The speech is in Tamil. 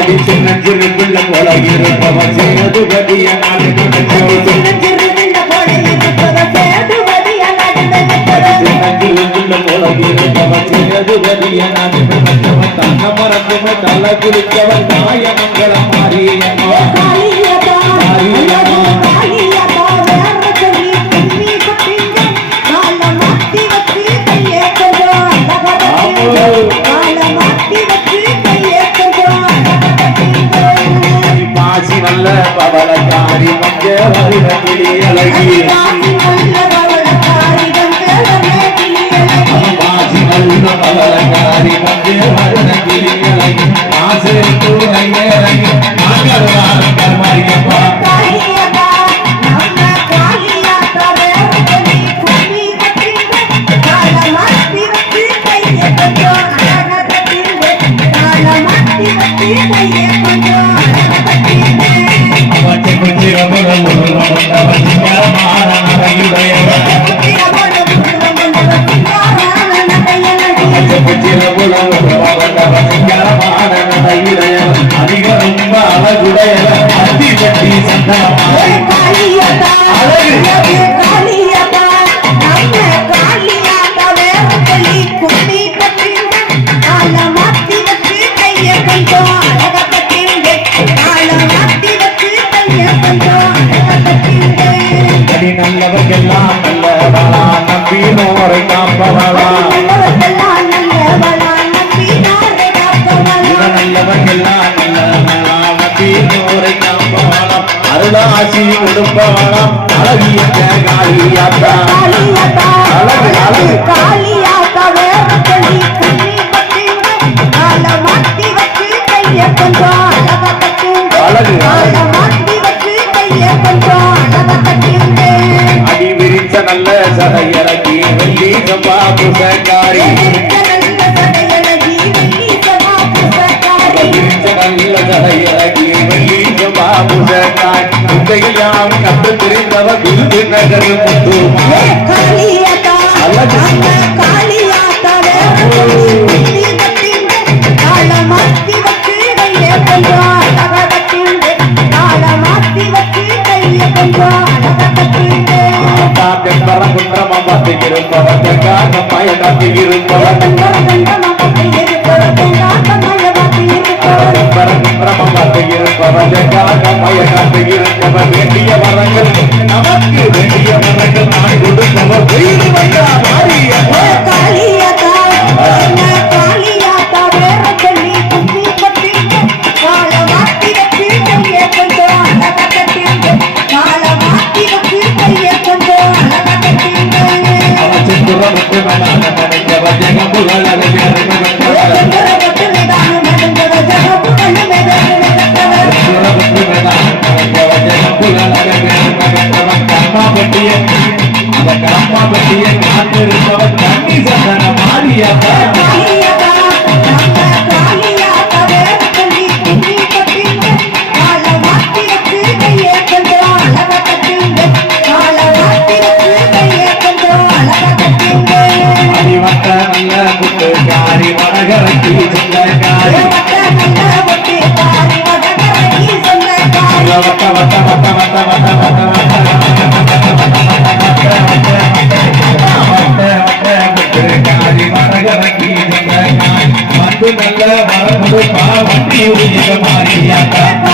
அடி நஞ்சிருக்குள்ள போல இருப்பவன் செய்வது வடிய நாடு. நல்ல பவளக்காரி மஞ்ச வருட கிளி அழகி. காசி பாசி நல்ல பவளக்காரி மஞ்ச வருட கிளி அழகி. ஆசை தூணை இறங்கி நாங்கள் வாரம் கர்மாரியப்பா பற்றி ரொம்ப அடி நல்லவர்க்கெல்லாம் நல்லவளா நம்பி நோரை காப்பவளா. இவ நல்லவர்க்கெல்லாம் நல்லவளா நம்பி நோரை காப்பவளா. அருளாசி கொடுப்பவளம் அழகிய காளியாத்தா அழகு அழகு காளியாத்தா வேற சொல்லி விரிச்ச நல்ல சதையரகி வெள்ளி சம்பா புசக்காரி நல்ல சடையழகி வெள்ளி சமா புசக்காரி யாம் கண்டு தெரிந்தவ குரு நகர் அழகு. இருப்பவன் காக்க மய காத்து இருப்பவன் வேண்டிய வரங்கள். நமக்கு வேண்டிய வரங்கள் நான் கொடுப்பவர். வெயில் வந்தா மாறியப்பா quem